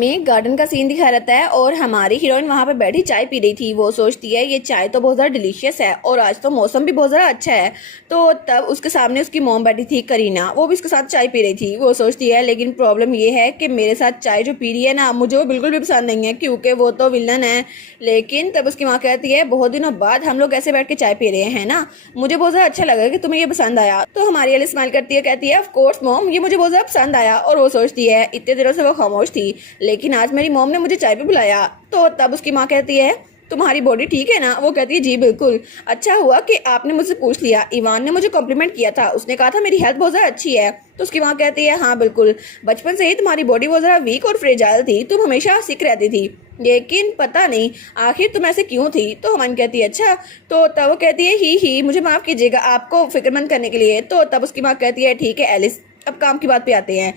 हमें गार्डन का सीन दिखा रहता है और हमारी हीरोइन वहां पे बैठी चाय पी रही थी। वो सोचती है ये चाय तो बहुत ज़्यादा डिलीशियस है और आज तो मौसम भी बहुत ज़्यादा अच्छा है। तो तब उसके सामने उसकी मॉम बैठी थी करीना, वो भी उसके साथ चाय पी रही थी। वो सोचती है लेकिन प्रॉब्लम ये है कि मेरे साथ चाय जो पी रही है ना, मुझे वो बिल्कुल भी पसंद नहीं है क्योंकि वो तो विलन है। लेकिन तब उसकी माँ कहती है बहुत दिनों बाद हम लोग ऐसे बैठ के चाय पी रहे हैं ना, मुझे बहुत ज़्यादा अच्छा लगा कि तुम्हें ये पसंद आया। तो हमारी अली स्माइल करती है, कहती है ऑफ कोर्स मॉम, ये मुझे बहुत ज़्यादा पसंद आया। और वो सोचती है इतने दिनों से वो खामोश थी लेकिन आज मेरी मॉम ने मुझे चाय पे बुलाया। तो तब उसकी माँ कहती है तुम्हारी बॉडी ठीक है ना? वो कहती है जी बिल्कुल, अच्छा हुआ कि आपने मुझसे पूछ लिया। इवान ने मुझे कॉम्प्लीमेंट किया था, उसने कहा था मेरी हेल्थ बहुत ज़्यादा अच्छी है। तो उसकी माँ कहती है हाँ बिल्कुल, बचपन से ही तुम्हारी बॉडी बहुत ज़्यादा वीक और फ्रेजाइल थी, तुम हमेशा सिक रहती थी, लेकिन पता नहीं आखिर तुम ऐसे क्यों थी। तो हमारी कहती है अच्छा। तो तब वो कहती है ही मुझे माफ़ कीजिएगा आपको फिक्रमंद करने के लिए। तो तब उसकी माँ कहती है ठीक है एलिस, अब काम की बात पे आते हैं।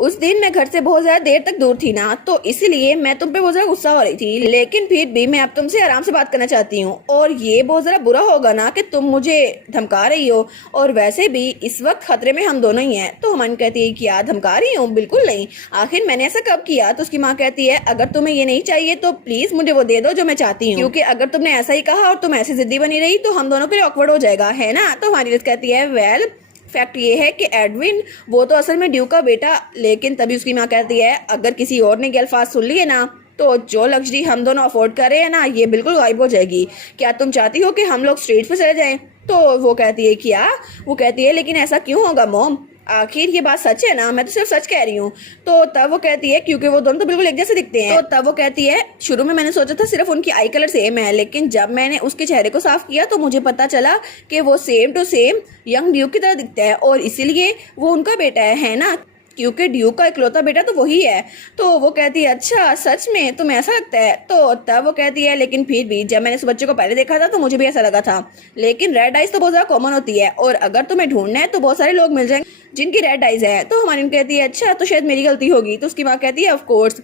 उस दिन मैं घर से बहुत ज़्यादा देर तक दूर थी ना, तो इसलिए मैं तुम पे बहुत ज़्यादा गुस्सा हो रही थी, लेकिन फिर भी मैं अब तुमसे आराम से बात करना चाहती हूँ। और ये बहुत ज़्यादा बुरा होगा ना कि तुम मुझे धमका रही हो, और वैसे भी इस वक्त खतरे में हम दोनों ही हैं। तो हमारी कहती है क्या धमका रही हूँ? बिल्कुल नहीं, आखिर मैंने ऐसा कब किया? तो उसकी माँ कहती है अगर तुम्हें ये नहीं चाहिए तो प्लीज़ मुझे वो दे दो जो मैं चाहती हूँ, क्योंकि अगर तुमने ऐसा ही कहा और तुम ऐसी जिद्दी बनी रही तो हम दोनों के लिए ऑकवर्ड हो जाएगा, है ना? तो हमारी कहती है वेल फैक्ट ये है कि एडविन वो तो असल में ड्यूक का बेटा। लेकिन तभी उसकी माँ कहती है अगर किसी और ने ये अल्फाज सुन लिए ना तो जो लग्जरी हम दोनों अफोर्ड कर रहे हैं ना, ये बिल्कुल गायब हो जाएगी। क्या तुम चाहती हो कि हम लोग स्ट्रीट पे चले जाएं? तो वो कहती है क्या? वो कहती है लेकिन ऐसा क्यों होगा मॉम, आखिर ये बात सच है ना? मैं तो सिर्फ सच कह रही हूँ। तो तब वो कहती है क्योंकि वो दोनों तो बिल्कुल एक जैसे दिखते हैं। तो तब वो कहती है शुरू में मैंने सोचा था सिर्फ उनकी आई कलर सेम है, लेकिन जब मैंने उसके चेहरे को साफ किया तो मुझे पता चला कि वो same to same young duke की तरह दिखता है, और इसीलिए वो उनका बेटा है ना, क्योंकि ड्यूक का इकलौता बेटा तो वही है। तो वो कहती है अच्छा सच में तुम्हें ऐसा लगता है? तो तब वो कहती है लेकिन फिर भी जब मैंने उस बच्चे को पहले देखा था तो मुझे भी ऐसा लगा था, लेकिन रेड आइज तो बहुत ज़्यादा कॉमन होती है और अगर तुम्हें ढूंढना है तो बहुत सारे लोग मिल जाएंगे जिनकी रेड आइज है। तो हमारी कहती है अच्छा तो शायद मेरी गलती होगी। तो उसकी माँ कहती है ऑफ कोर्स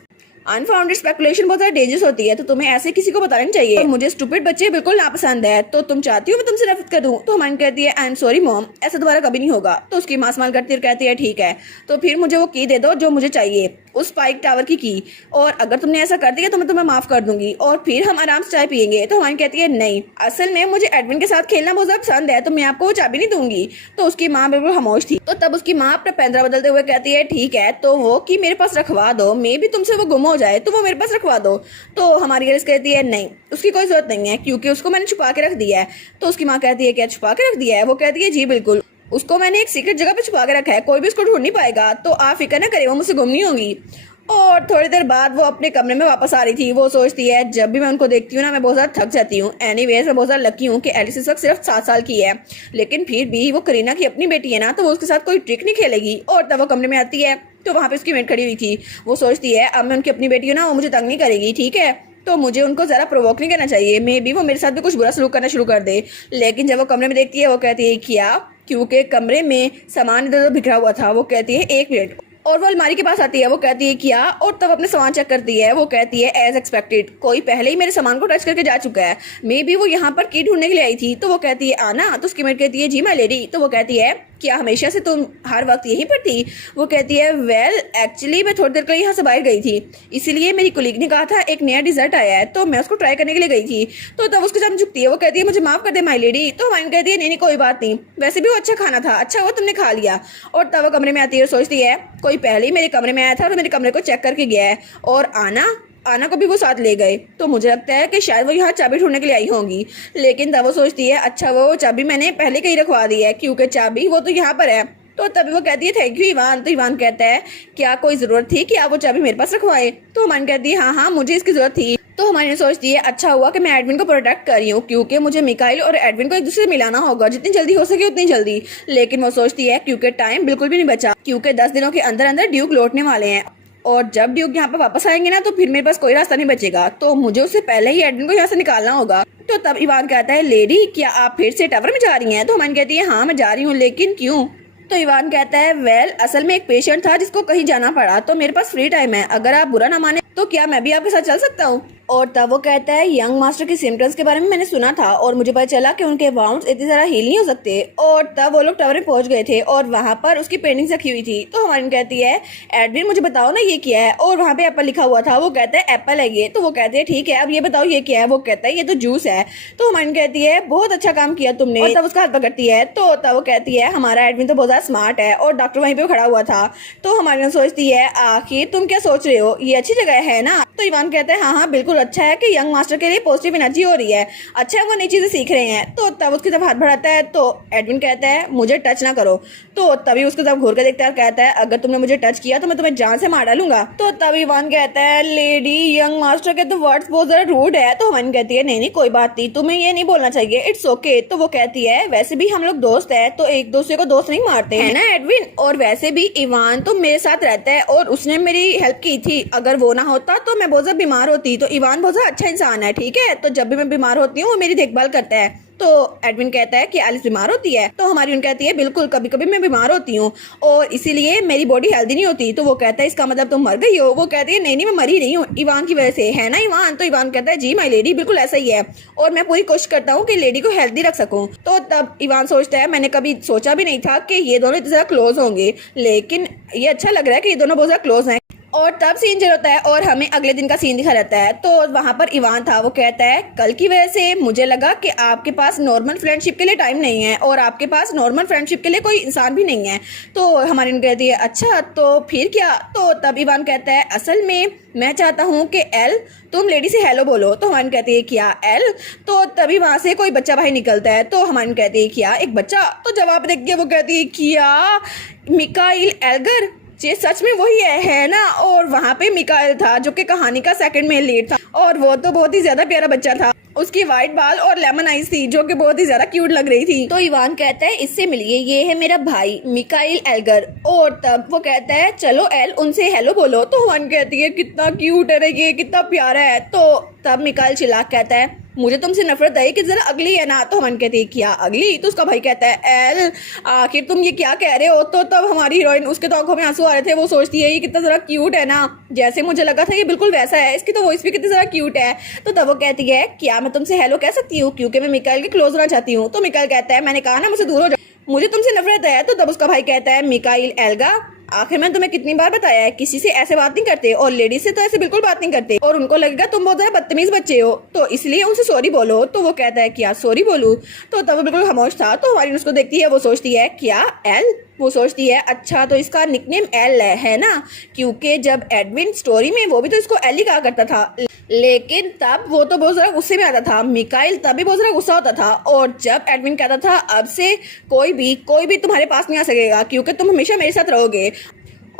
अनफाउंडेड स्पेकुलेशन बहुत ज़्यादा डेंजरस होती है, तो तुम्हें ऐसे किसी को बताना नहीं चाहिए। और मुझे स्टूपिड बच्चे बिल्कुल नापसंद है। तो तुम चाहती हो मैं तुमसे नफरत कर दूं? तो हमारी कहती है आई एम सॉरी मॉम, ऐसा दोबारा कभी नहीं होगा। तो उसकी माँ स्माइल करती है कहती है ठीक है, तो फिर मुझे वो की दे दो जो मुझे चाहिए, उस स्पाइक टावर की और अगर तुमने ऐसा कर दिया तो मैं तुम्हें माफ कर दूंगी और फिर हम आराम से चाय पियेंगे। तो हमारी कहती है नहीं, असल में मुझे एडविन के साथ खेलना बहुत ज्यादा पसंद है, तो मैं आपको वो चाबी नहीं दूंगी। तो उसकी माँ बिल्कुल खामोश थी। तो तब उसकी माँ अपना पैंतरा बदलते हुए कहती है ठीक है, तो वो कि मेरे पास रखवा दो, मे भी तुमसे वो गुम हो जाए तो वो मेरे पास रखवा दो। तो हमारी गर्ल्स कहती है नहीं, उसकी कोई जरूरत नहीं है क्योंकि उसको मैंने छुपा के रख दिया है। तो उसकी माँ कहती है क्या छुपा के रख दिया है? वो कहती है जी बिल्कुल, उसको मैंने एक सीक्रेट जगह पे छुपा के रखा है, कोई भी उसको ढूंढ नहीं पाएगा, तो आप फिक्र ना करें, वो मुझसे गुम नहीं होगी। और थोड़ी देर बाद वो अपने कमरे में वापस आ रही थी। वो सोचती है जब भी मैं उनको देखती हूँ ना मैं बहुत ज़्यादा थक जाती हूँ। एनीवेज मैं बहुत ज़्यादा लकी हूँ कि एलिस इस वक्त सिर्फ 7 साल की है, लेकिन फिर भी वो करीना की अपनी बेटी है ना, तो वो उसके साथ कोई ट्रिक नहीं खेलेगी। और तब वो कमरे में आती है तो वहाँ पे उसकी मेट खड़ी हुई थी। वो सोचती है अब मैं उनकी अपनी बेटी हूँ ना, वो मुझे तंग नहीं करेगी, ठीक है, तो मुझे उनको ज़रा प्रोवोक नहीं करना चाहिए, मे बी वो मेरे साथ भी कुछ बुरा सलूक करना शुरू कर दे। लेकिन जब वो कमरे में देखती है वो कहती है क्या? क्योंकि कमरे में सामान इधर उधर बिखरा हुआ था। वो कहती है 1 मिनट, और वो अलमारी के पास आती है। वो कहती है क्या? और तब अपने सामान चेक करती है। वो कहती है एज एक्सपेक्टेड कोई पहले ही मेरे सामान को टच करके जा चुका है, मे बी वो यहाँ पर की ढूंढने के लिए आई थी। तो वो कहती है आना। तो उसकी मेट कहती है जी माय लेडी। तो वो कहती है क्या हमेशा से तुम हर वक्त यहीं पर थी? वो कहती है वेल एक्चुअली मैं थोड़ी देर के लिए यहाँ से बाहर गई थी, इसीलिए मेरी कोलीग ने कहा था एक नया डिजर्ट आया है तो मैं उसको ट्राई करने के लिए गई थी। तो तब उसके साथ झुकती है। वो कहती है मुझे माफ कर दे माय लेडी। तो हमारी कहती है नहीं कोई बात नहीं, वैसे भी वो अच्छा खाना था, अच्छा हुआ तुमने खा लिया। और तब वो कमरे में आती है और सोचती है कोई पहले ही मेरे कमरे में आया था और मेरे कमरे को चेक करके गया है, और आना को भी वो साथ ले गए, तो मुझे लगता है कि शायद वो यहाँ चाबी ढूंढने के लिए आई होंगी। लेकिन तब वो सोचती है अच्छा वो चाबी मैंने पहले कहीं रखवा दी है क्योंकि चाबी वो तो यहाँ पर है। तो तभी वो कहती है थैंक यू इवान। तो इवान कहता है क्या कोई ज़रूरत थी कि आप वो चाबी मेरे पास रखवाए? तो हमारी कहती है हाँ मुझे इसकी ज़रूरत थी। तो हमारी सोचती है अच्छा हुआ कि मैं एडविन को प्रोटेक्ट कर रही हूँ क्योंकि मुझे मिकाइल और एडविन को एक दूसरे से मिलाना होगा जितनी जल्दी हो सके उतनी जल्दी। लेकिन वो सोचती है क्योंकि टाइम बिल्कुल भी नहीं बचा, क्योंकि 10 दिनों के अंदर अंदर ड्यूक लौटने वाले हैं, और जब ड्यूक यहाँ पर वापस आएंगे ना तो फिर मेरे पास कोई रास्ता नहीं बचेगा, तो मुझे उससे पहले ही एडविन को यहाँ से निकालना होगा। तो तब इवान कहता है लेडी क्या आप फिर से टावर में जा रही हैं? तो हमारी कहती है हाँ मैं जा रही हूँ, लेकिन क्यों? तो इवान कहता है वेल असल में एक पेशेंट था जिसको कहीं जाना पड़ा, तो मेरे पास फ्री टाइम है, अगर आप बुरा ना माने तो क्या मैं भी आपके साथ चल सकता हूँ? और तब वो कहता है यंग मास्टर के सिम्टम्स के बारे में मैंने सुना था और मुझे पता चला कि उनके वाउंड्स इतनी ज़्यादा हील नहीं हो सकते। और तब वो लोग टावर में पहुंच गए थे और वहां पर उसकी पेंटिंग्स रखी हुई थी। तो हमारी कहती है एडविन मुझे बताओ ना ये क्या है, और वहां पे एप्पल लिखा हुआ था। वो कहता है एप्पल है ये। तो वो कहते हैं ठीक है अब ये बताओ ये क्या है। वो कहता है ये तो जूस है। तो हमारी कहती है बहुत अच्छा काम किया तुमने। और तब उसका हाथ पकड़ती है। तो तब वो कहती है हमारा एडविन तो बहुत ज़्यादा स्मार्ट है। और डॉक्टर वहीं पे खड़ा हुआ था। तो हमारी सोचती है आखिर तुम क्या सोच रहे हो, ये अच्छी जगह है ना। तो इवान कहता है हाँ हाँ बिल्कुल अच्छा है कि यंग मास्टर के लिए पॉजिटिव एनर्जी हो रही है, अच्छा है वो नई चीजें सीख रहे हैं। तो तब उसकी तरफ हाथ बढ़ाता है। तो एडविन कहता है मुझे टच ना करो। तो तभी उसकी तरफ घूर कर देखता है और कहता है अगर तुमने मुझे टच किया तो मैं तुम्हें जान से मार डालूंगा। तो तभी इवान कहता है लेडी यंग मास्टर के तो वर्ड्स बहुत ज्यादा रूड है। तो हमारी कहती है नहीं नहीं कोई बात नहीं, तुम्हें ये नहीं बोलना चाहिए, इट्स ओके। तो वो कहती है वैसे भी हम लोग दोस्त है तो एक दूसरे को दोस्त नहीं मारते है ना एडविन, और वैसे भी इवान तो मेरे साथ रहता है और उसने मेरी हेल्प की थी, अगर वो ना होता तो मैं बहुत ज्यादा बीमार होती। तो इवान बहुत ज्यादा अच्छा इंसान है, ठीक है, तो जब भी मैं बीमार होती हूँ वो मेरी देखभाल करता है। तो एडविन कहता है कि एलिस बीमार होती है। तो हमारी कहती है बिल्कुल कभी कभी मैं बीमार होती हूँ और इसीलिए मेरी बॉडी हेल्दी नहीं होती। तो वो कहता है इसका मतलब तुम मर गई हो। वो कहती है नहीं नहीं मैं मरी नहीं हूँ इवान की वजह से, है ना इवान। तो इवान कहता है जी माई लेडी बिल्कुल ऐसा ही है और मैं पूरी कोशिश करता हूँ कि लेडी को हेल्दी रख सकूँ। तो तब इवान सोचता है मैंने कभी सोचा भी नहीं था कि ये दोनों इतने ज्यादा क्लोज होंगे, लेकिन ये अच्छा लग रहा है कि ये दोनों बहुत ज्यादा क्लोज हैं। और तब सीन चल होता है और हमें अगले दिन का सीन दिखा रहता है। तो वहां पर इवान था। वो कहता है कल की वजह से मुझे लगा कि आपके पास नॉर्मल फ्रेंडशिप के लिए टाइम नहीं है और आपके पास नॉर्मल फ्रेंडशिप के लिए कोई इंसान भी नहीं है। तो हमारी कहती है अच्छा तो फिर क्या। तो तब इवान कहता है असल में मैं चाहता हूँ कि एल तुम लेडी से हेलो बोलो। तो हमारी कहती है क्या एल। तो तभी वहां से कोई बच्चा बाहर निकलता है। तो हमारी कहती है क्या एक बच्चा। तो जवाब देख के वो कहती है क्या मिकाइल एल्गर, ये सच में वही है ना। और वहाँ पे मिकाइल था जो कि कहानी का सेकंड मेल लीड था और वो तो बहुत ही ज्यादा प्यारा बच्चा था। उसकी वाइट बाल और लेमन आईज थी जो कि बहुत ही ज्यादा क्यूट लग रही थी। तो इवान कहता है इससे मिलिए ये है मेरा भाई मिकाइल एल्गर। और तब वो कहता है चलो एल उनसे हेलो बोलो। तो वन कहती है कितना क्यूट है ये, कितना प्यारा है। तो तब मिकाइल चिल्लाकर कहता है मुझे तुमसे नफरत है कि जरा अगली है ना। तो हमन कहती है क्या अगली। तो उसका भाई कहता है एल आखिर तुम ये क्या कह रहे हो। तो तब हमारी हीरोइन उसके तो आंखों में आंसू आ रहे थे। वो सोचती है ये कितना जरा क्यूट है ना, जैसे मुझे लगा था ये बिल्कुल वैसा है, इसकी तो वॉइस भी कितनी जरा क्यूट है। तो तब वो कहती है क्या मैं तुमसे हेलो कह सकती हूँ क्योंकि मैं मिकाइल के क्लोज होना चाहती हूँ। तो मिकाइल कहता है मैंने कहा ना मुझसे दूर हो जाओ, मुझे तुमसे नफरत है। तो तब उसका भाई कहता है मिकाइल एल्गा आखिर मैंने तुम्हें कितनी बार बताया है किसी से ऐसे बात नहीं करते और लेडीज से तो ऐसे बिल्कुल बात नहीं करते और उनको लगेगा तुम बहुत ज्यादा बदतमीज बच्चे हो तो इसलिए उनसे सॉरी बोलो। तो वो कहता है क्या सॉरी बोलूं। तो तब वो बिल्कुल खामोश था। तो हमारी उसको देखती है। वो सोचती है क्या एल। वो सोचती है अच्छा तो इसका निकनेम एल है ना, क्योंकि जब एडविन स्टोरी में वो भी तो इसको एल ही कहा करता था, लेकिन तब वो तो बहुत ज्यादा गुस्से में आता था। मिकाइल तभी बहुत ज्यादा गुस्सा होता था और जब एडविन कहता था अब से कोई भी तुम्हारे पास नहीं आ सकेगा क्योंकि तुम हमेशा मेरे साथ रहोगे,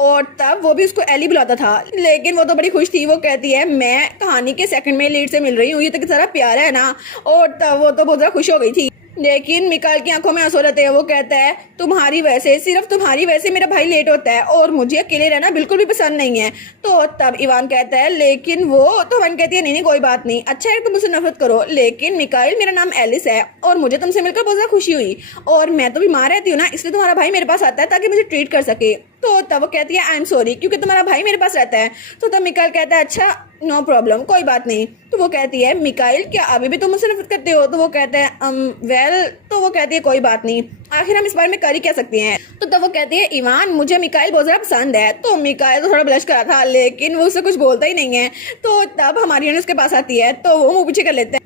और तब वो भी उसको एली बुलाता था। लेकिन वो तो बड़ी खुश थी। वो कहती है मैं कहानी के सेकंड में लीड से मिल रही हूँ, ये तो कितना सारा प्यारा है ना। और तब वो तो बहुत ज्यादा खुश हो गई थी। लेकिन मिकाइल की आंखों में आंसू रहते हैं। वो कहता है तुम्हारी वजह से, सिर्फ तुम्हारी वजह से मेरा भाई लेट होता है और मुझे अकेले रहना बिल्कुल भी पसंद नहीं है। तो तब इवान कहता है लेकिन वो। तो इवान कहती है नहीं नहीं कोई बात नहीं, अच्छा है तुम मुझसे नफरत करो, लेकिन मिकाइल मेरा नाम एलिस है और मुझे तुमसे मिलकर बहुत ज्यादा खुशी हुई और मैं तो बीमार रहती हूँ ना, इसलिए तुम्हारा भाई मेरे पास आता है ताकि मुझे ट्रीट कर सके। तो तब वो कहती है आई एम सॉरी क्योंकि तुम्हारा भाई मेरे पास रहता है। तो तब मिकाइल कहता है अच्छा नो प्रॉब्लम कोई बात नहीं। तो वो कहती है मिकाइल क्या अभी भी तुम मुझसे नफरत करते हो। तो वो कहते हैं वेल। तो वो कहती है कोई बात नहीं, आखिर हम इस बारे में कर ही क्या सकते हैं। तो तब वो कहती है इवान मुझे मिकाइल बहुत ज्यादा पसंद है। तो मिकाइल तो थोड़ा ब्लश करा था लेकिन वो उससे कुछ बोलता ही नहीं है। तो तब हमारी उसके पास आती है तो वो मुंह पीछे कर लेते हैं।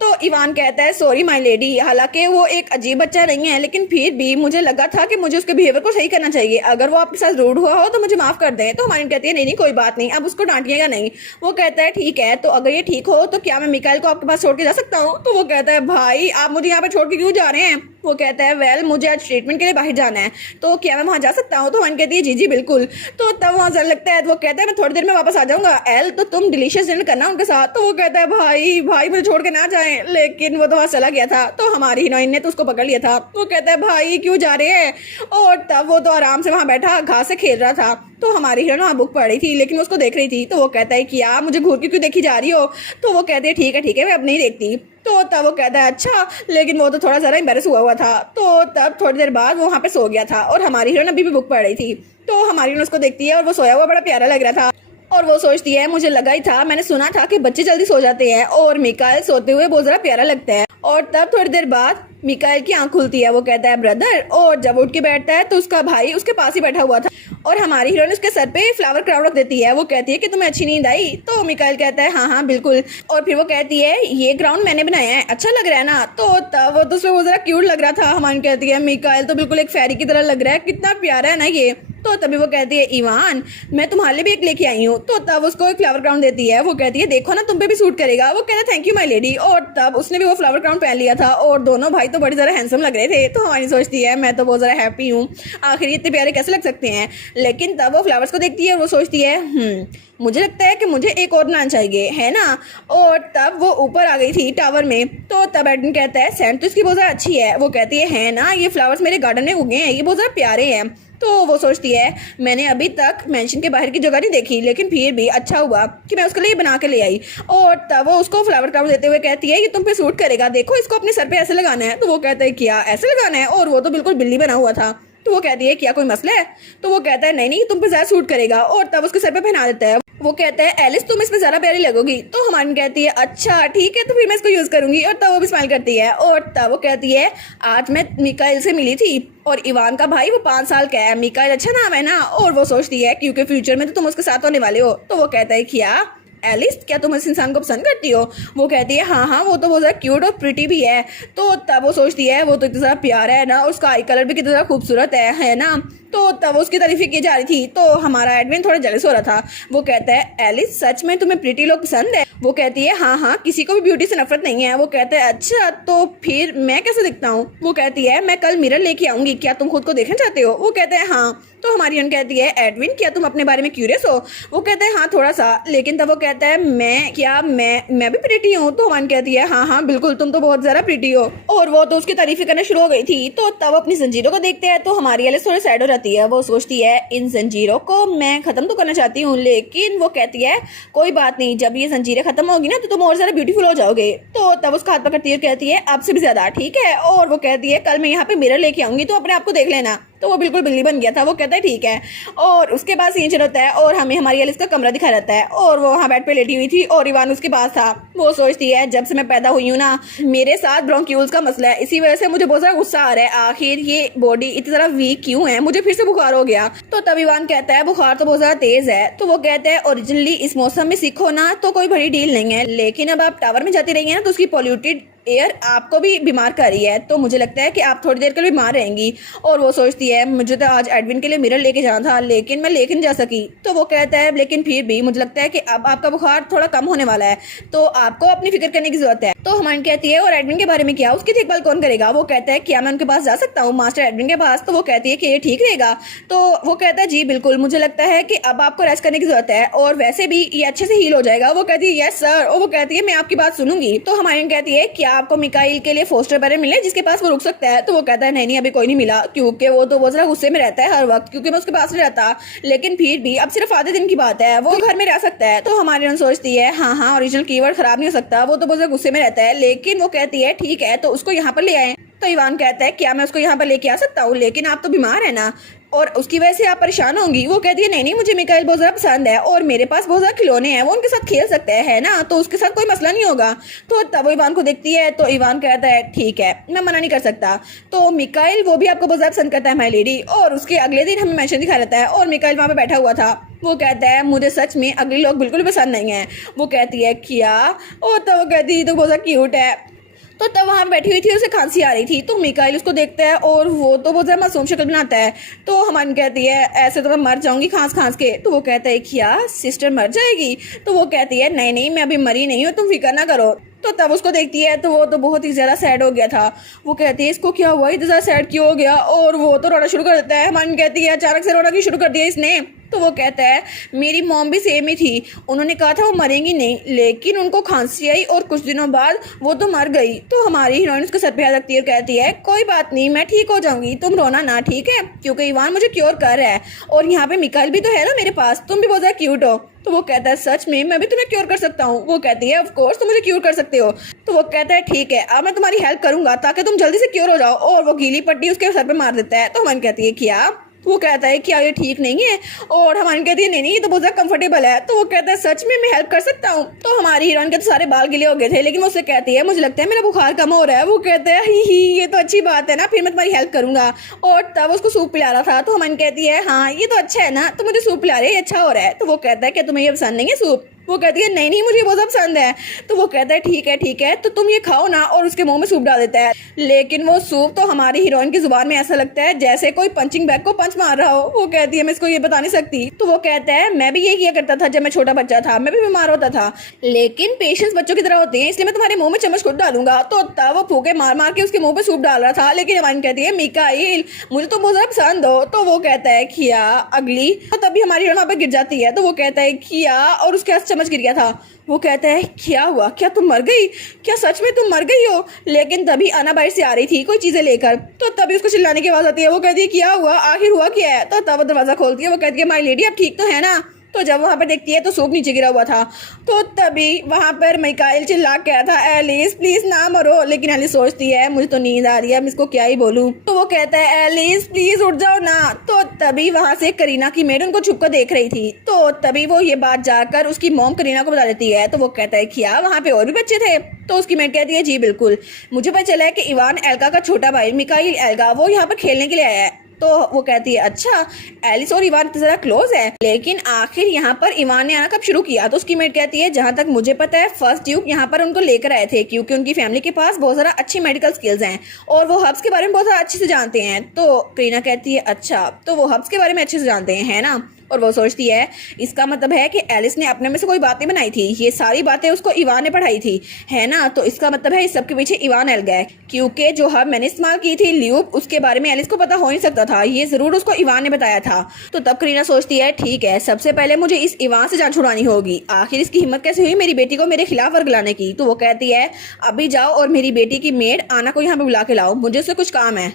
तो इवान कहता है सॉरी माय लेडी, हालांकि वो एक अजीब बच्चा नहीं है लेकिन फिर भी मुझे लगा था कि मुझे उसके बिहेवियर को सही करना चाहिए, अगर वो आपके साथ रूड हुआ हो तो मुझे माफ कर दें। तो हमारी कहती है नहीं नहीं कोई बात नहीं, अब उसको डांटिएगा नहीं। वो कहता है ठीक है तो अगर ये ठीक हो तो क्या मैं मिकाइल को आपके पास छोड़ के जा सकता हूँ। तो वो कहता है भाई आप मुझे यहाँ पे छोड़ के क्यों जा रहे हैं। वो कहता है वेल मुझे आज ट्रीटमेंट के लिए बाहर जाना है तो क्या मैं वहाँ जा सकता हूँ। तो हमारी कहती है जी जी बिल्कुल। तो तब वहाँ जल लगता है। तो वो कहता है मैं थोड़ी देर में वापस आ जाऊंगा एल, तो तुम डिलीशियस डिनर करना उनके साथ। तो वो कहता है भाई भाई मुझे छोड़ के ना जाए, लेकिन वो तो वहाँ चला गया था। तो हमारी हीरोइन ने तो उसको पकड़ लिया था। वो कहता है भाई क्यों जा रहे हैं, और तब वो तो आराम से वहाँ बैठा घास से खेल रहा था। तो हमारी हीरोइन वहाँ बुक पढ़ रही थी लेकिन उसको देख रही थी। तो वो कहता है कि आप मुझे घूर के क्यों देखी जा रही हो। तो वो कहते हैं ठीक है मैं अब नहीं देखती। तो तब वो कहता है अच्छा, लेकिन वो तो थोड़ा ज़रा एम्बेरस हुआ था। तो तब थोड़ी देर बाद वो वहाँ पे सो गया था और हमारी हीरोइन अभी भी बुक पढ़ रही थी। तो हमारी हीरोइन उसको देखती है और वो सोया हुआ बड़ा प्यारा लग रहा था। और वो सोचती है मुझे लगा ही था, मैंने सुना था कि बच्चे जल्दी सो जाते हैं और मिकाइल सोते हुए बहुत ज़्यादा प्यारा लगता है। और तब थोड़ी देर बाद मिकाइल की आंख खुलती है, वो कहता है ब्रदर, और जब उठ के बैठता है तो उसका भाई उसके पास ही बैठा हुआ था और हमारी हीरोइन उसके सर पे फ्लावर क्राउन रख देती है। वो कहती है कि तुम्हें अच्छी नींद आई? तो मिकाइल कहता है हाँ हाँ बिल्कुल। और फिर वो कहती है ये क्राउन मैंने बनाया है, अच्छा लग रहा है ना? तो तब वो तो उसमें वो जरा क्यूट लग रहा था। हमारी कहती है मिकाइल तो बिल्कुल एक फेरी की तरह लग रहा है, कितना प्यारा है ना ये। तो तभी वो कहती है इवान मैं तुम्हारे लिए भी एक लेके आई हूँ। तो तब उसको एक फ्लावर क्राउन देती है। वो कहती है देखो ना तुम पे भी सूट करेगा। वो कहता है थैंक यू माय लेडी। और तब उसने भी वो फ्लावर क्राउन पहन लिया था और दोनों भाई तो बड़ी ज़्यादा हैंडसम लग रहे थे। तो हमारी सोचती है मैं तो बहुत ज़्यादा हैप्पी हूँ, आखिर इतने प्यारे कैसे लग सकते हैं। लेकिन तब वो फ्लावर्स को देखती है और वो सोचती है मुझे लगता है कि मुझे एक और बनाना चाहिए, है ना? और तब वो ऊपर आ गई थी टावर में। तो तब एडविन कहता है सेंट तो इसकी बहुत ज़्यादा अच्छी है। वो कहती है ना, ये फ्लावर्स मेरे गार्डन में उगे हैं, ये बहुत ज़्यादा प्यारे हैं। तो वो सोचती है मैंने अभी तक मेंशन के बाहर की जगह नहीं देखी, लेकिन फिर भी अच्छा हुआ कि मैं उसके लिए बना के ले आई। और तब वो उसको फ्लावर क्राउन देते हुए कहती है ये तुम पे सूट करेगा, देखो इसको अपने सर पे ऐसे लगाना है। तो वो कहता है क्या ऐसे लगाना है? और वो तो बिल्कुल बिल्ली बना हुआ था। तो वो कहती है क्या कोई मसला है? तो वो कहता है नहीं नहीं तुम पे ज़्यादा सूट करेगा। और तब उसके सर पे पहना देता है। वो कहता है एलिस तुम इसमें ज़्यादा प्यारी लगोगी। तो हमारी कहती है अच्छा ठीक है, तो फिर मैं इसको यूज़ करूंगी। और तब वो भी स्माइल करती है। और तब वो कहती है आज मैं मिकाइल से मिली थी और इवान का भाई वो 5 साल का है, मिकाइल अच्छा नाम है ना? और वो सोचती है क्योंकि फ्यूचर में तो तुम उसके साथ होने वाले हो। तो वो कहता है क्या एलिस क्या तुम इस इंसान को पसंद करती हो? वो कहती है हाँ हाँ वो तो बहुत ज़्यादा क्यूट और प्रिटी भी है। तो तब वो सोचती है वो तो इतना ज़्यादा प्यारा है ना, उसका आई कलर भी कितना ज़्यादा खूबसूरत है ना? तो तब उसकी तारीफ की जा रही थी। तो हमारा एडविन थोड़ा जेलस हो रहा था। वो कहता है एलिस सच में तुम्हें प्रिटी लोग पसंद है? वो कहती है हाँ हाँ किसी को भी ब्यूटी से नफरत नहीं है। वो कहता है अच्छा तो फिर मैं कैसे दिखता हूँ? वो कहती है मैं कल मिरर लेके आऊंगी, क्या तुम खुद को देखना चाहते हो? वो कहते हैं हाँ। तो हमारी उन कहती है एडविन क्या तुम अपने बारे में क्यूरियस हो? वो कहते हैं हाँ थोड़ा सा। लेकिन तब वो कहता है मैं भी प्रिटी हूँ? तो हमारी कहती है हाँ हाँ बिल्कुल तुम तो बहुत ज़्यादा प्रिटी हो। और वो तो उसकी तारीफें करना शुरू हो गई थी। तो तब अपनी जंजीरों को देखते हैं तो हमारी एलिस थोड़ी सैड हो जाती है। वो सोचती है इन जंजीरों को मैं ख़त्म तो करना चाहती हूँ, लेकिन वो कहती है कोई बात नहीं, जब ये जंजीरें ख़त्म होगी ना तो तुम और ज़्यादा ब्यूटीफुल हो जाओगे। तो तब उसका हाथ पकड़ती है, कहती है आपसे भी ज़्यादा, ठीक है? और वो कहती है कल मैं यहाँ पे मिरर लेके आऊंगी तो अपने आप को देख लेना। तो वो बिल्कुल बिल्ली बन गया था। वो कहता है ठीक है। और उसके बाद सीन चल होता है और हमें हमारी एलिस का कमरा दिखा रहता है और वो वहाँ बेड पे लेटी हुई थी और इवान उसके पास था। वो सोचती है जब से मैं पैदा हुई हूँ ना मेरे साथ ब्रोंक्यूल्स का मसला है, इसी वजह से मुझे बहुत ज़्यादा गुस्सा आ रहा है, आखिर ये बॉडी इतनी ज़्यादा वीक क्यों है, मुझे फिर से बुखार हो गया। तो तब इवान कहता है बुखार तो बहुत ज़्यादा तेज़ है। तो वो कहता है ओरिजिनली इस मौसम में सीखो ना तो कोई बड़ी डील नहीं है, लेकिन अब आप टावर में जाती रही है ना तो उसकी पॉल्यूटेड एयर आपको भी बीमार कर रही है, तो मुझे लगता है कि आप थोड़ी देर के लिए बीमार रहेंगी। और वो सोचती है मुझे तो आज एडविन के लिए मिरर लेके जाना था लेकिन मैं लेके नहीं जा सकी। तो वो कहता है लेकिन फिर भी मुझे लगता है कि अब आपका बुखार थोड़ा कम होने वाला है तो आपको अपनी फिक्र करने की जरूरत है। तो हमारी कहती है और एडविन के बारे में क्या, उसकी देखभाल कौन करेगा? वो कहता है क्या मैं उनके पास जा सकता हूँ, मास्टर एडविन के पास? तो वो कहती है कि ये ठीक रहेगा। तो वो कहता है जी बिल्कुल, मुझे लगता है कि अब आपको रेस्ट करने की जरूरत है और वैसे भी ये अच्छे से हील हो जाएगा। वो कहती है यस सर। और वो कहती है मैं आपकी बात सुनूंगी। तो हमारी कहती है क्या आपको मिकाइल के लिए फोस्टर पेरेंट मिले जिसके पास वो रुक सकता है? तो वो कहता है नहीं नहीं अभी कोई नहीं मिला, क्योंकि वो तो बहुत ज़्यादा गुस्से में रहता है हर वक्त, क्योंकि मैं उसके पास नहीं रहता। लेकिन फिर भी अब सिर्फ आधे दिन की बात है, वो घर में रह सकता है। तो हमारी उन सोचती है हाँ हाँ ओरिजिनल कीवर्ड खराब नहीं हो सकता, वो तो बहुत ज़्यादा गुस्से में रहता है। लेकिन वो कहती है ठीक है तो उसको यहाँ पर ले आए। तो इवान कहता है क्या मैं उसको यहाँ पर लेके आ सकता हूँ, लेकिन आप तो बीमार है ना और उसकी वजह से आप परेशान होंगी। वो कहती है नहीं नहीं मुझे मिकाइल बहुत ज़्यादा पसंद है और मेरे पास बहुत ज़्यादा खिलौने हैं, वो उनके साथ खेल सकते हैं, है ना? तो उसके साथ कोई मसला नहीं होगा। तो तब वो इवान को देखती है तो इवान कहता है ठीक है मैं मना नहीं कर सकता। तो मिकाइल वो भी आपको बहुत ज़्यादा पसंद करता है माय लेडी। और उसके अगले दिन हमें मेंशन दिखा रहता है और मिकाइल वहाँ पर बैठा हुआ था। वो कहता है मुझे सच में अगले लोग बिल्कुल पसंद नहीं है। वो कहती है क्या? और तो वो कहती है तो बहुत ज़्यादा क्यूट है। तो तब वहाँ बैठी हुई थी, उसे खांसी आ रही थी। तो मिकाइल उसको देखता है और वो तो बहुत ज़्यादा मासूम शक्ल बनाता है। तो हमारी कहती है ऐसे तो मैं मर जाऊंगी खांस खांस के। तो वो कहता है क्या सिस्टर मर जाएगी? तो वो कहती है नहीं नहीं मैं अभी मरी नहीं हूँ, तुम फिक्र ना करो। तो तब उसको देखती है तो वो तो बहुत ही ज़्यादा सैड हो गया था। वो कहती है इसको क्या हुआ, इतना ज़्यादा सैड क्यों हो गया? और वो तो रोना शुरू कर देता है। हमारी कहती है अचानक से रोना क्यों शुरू कर दिया इसने? तो वो कहता है मेरी मॉम भी सेम ही थी, उन्होंने कहा था वो मरेंगी नहीं, लेकिन उनको खांसी आई और कुछ दिनों बाद वो तो मर गई। तो हमारी हीरोइन उसके सर पे हाथ रखती है और कहती है कोई बात नहीं मैं ठीक हो जाऊंगी, तुम रोना ना, ठीक है? क्योंकि इवान मुझे क्योर कर रहा है और यहाँ पे मिकाइल भी तो है ना मेरे पास, तुम भी बहुत ज़्यादा क्यूट हो। तो वो कहता है सच में मैं भी तुम्हें क्योर कर सकता हूँ? वो कहती है ऑफ कोर्स तुम मुझे क्योर कर सकते हो। तो वो कहता है ठीक है अब मैं तुम्हारी हेल्प करूंगा ताकि तुम जल्दी से क्योर हो जाओ। और वो गीली पट्टी उसके सर पे मार देता है। तो मन कहती है क्या? वो कहता है क्या ये ठीक नहीं है, और हमारी कहती है नहीं नहीं ये तो बहुत ज़्यादा कंफर्टेबल है। तो वो कहता है सच में मैं हेल्प कर सकता हूँ। तो हमारी हीरोइन के तो सारे बाल गिले हो गए थे, लेकिन वो उससे कहती है मुझे लगता है मेरा बुखार कम हो रहा है। वो कहता है ही ये तो अच्छी बात है ना, फिर मैं तुम्हारी हेल्प करूंगा। और तब उसको सूप पिला रहा था, तो हमारी कहती है हाँ ये तो अच्छा है ना, तो मुझे सूप पिला रहे, अच्छा हो रहा है। तो वो कहता है क्या तुम्हें ये पसंद नहीं है सूप? वो कहती है नहीं नहीं मुझे बहुत ज़्यादा पसंद है। तो वो कहता है ठीक है तो तुम ये खाओ ना, और उसके मुंह में सूप डाल देता है। लेकिन वो सूप तो हमारी हीरोइन की जुबान में ऐसा लगता है जैसे कोई पंचिंग बैग को पंच मार रहा हो। वो कहती है मैं इसको ये बता नहीं सकती। तो वो कहता है मैं भी ये किया करता था जब मैं छोटा बच्चा था, मैं भी बीमार होता था, लेकिन पेशेंट्स बच्चों की तरह होते हैं, इसलिए मैं तुम्हारे मुंह में चम्मच खुद डालूंगा। तो तब वो फूके मार मार के उसके मुंह पे सूप डाल रहा था, लेकिन हमारी कहती है मिकाइल मुझे तो बहुत ज्यादा पसंद हो। तो वो कहता है किया अगली, तो तभी हमारी हीरोइन वहां पर गिर जाती है। तो वो कहता है किया, और उसके हाथ चम्मच गिर गया था। वो कहता है क्या हुआ, क्या तुम मर गई, क्या सच में तुम मर गई हो? लेकिन तभी अना बाहर से आ रही थी कोई चीजें लेकर, तो तभी उसको चिल्लाने की आवाज आती है। वो कहती है क्या हुआ, आखिर हुआ क्या है? तो तब वो दरवाजा खोलती है। वो कहती है माय लेडी आप ठीक तो है ना? तो जब वहां पर देखती है तो सूप नीचे गिरा हुआ था। तो तभी वहां पर मिकाइल चिल्ला के आया था एलिस प्लीज ना मरो, लेकिन एलिस सोचती है मुझे तो नींद आ रही है, मैं इसको क्या ही बोलूं। तो वो कहता है एलिस प्लीज उठ जाओ ना। तो तभी वहां से करीना की मेड उनको छुप कर देख रही थी। तो तभी वो ये बात जाकर उसकी मॉम करीना को बता देती है। तो वो कहता है क्या वहां पे और भी बच्चे थे? तो उसकी मेड कहती है जी बिल्कुल, मुझे पता चला है कि इवान एल्गा का छोटा भाई मिकाइल एल्गा वो यहाँ पर खेलने के लिए आया है। तो वो कहती है अच्छा एलिस और इवान जरा क्लोज है, लेकिन आखिर यहाँ पर इवान ने आना कब शुरू किया? तो उसकी मेट कहती है जहां तक मुझे पता है फर्स्ट ड्यूक यहाँ पर उनको लेकर आए थे, क्योंकि उनकी फैमिली के पास बहुत सारा अच्छी मेडिकल स्किल्स हैं और वो हब्स के बारे में बहुत सारा अच्छे से जानते हैं। तो करीना कहती है अच्छा तो वो हब्स के बारे में अच्छे से जानते हैं है ना? और वो सोचती है इसका मतलब है कि एलिस ने अपने में से कोई बातें बनाई थी, ये सारी बातें उसको इवान ने पढ़ाई थी है ना? तो इसका मतलब है इस सबके पीछे इवान एल्गा है, क्योंकि जो हब मैंने इस्तेमाल की थी ल्यूब उसके बारे में एलिस को पता हो नहीं सकता था, ये जरूर उसको इवान ने बताया था। तो तब करीना सोचती है ठीक है सबसे पहले मुझे इस इवान से जान छुड़ानी होगी, आखिर इसकी हिम्मत कैसे हुई मेरी बेटी को मेरे खिलाफ वर्गलाने की। तो वो कहती है अभी जाओ और मेरी बेटी की मेड आना को यहाँ पे बुला के लाओ, मुझे उससे कुछ काम है।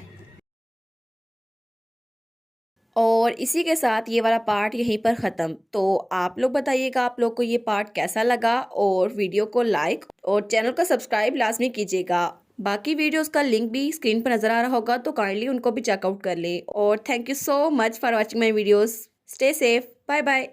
और इसी के साथ ये वाला पार्ट यहीं पर ख़त्म। तो आप लोग बताइएगा आप लोग को ये पार्ट कैसा लगा, और वीडियो को लाइक और चैनल को सब्सक्राइब लाजमी कीजिएगा। बाकी वीडियोस का लिंक भी स्क्रीन पर नज़र आ रहा होगा, तो काइंडली उनको भी चेकआउट कर लें। और thank you so much for watching my videos. Stay safe, bye bye.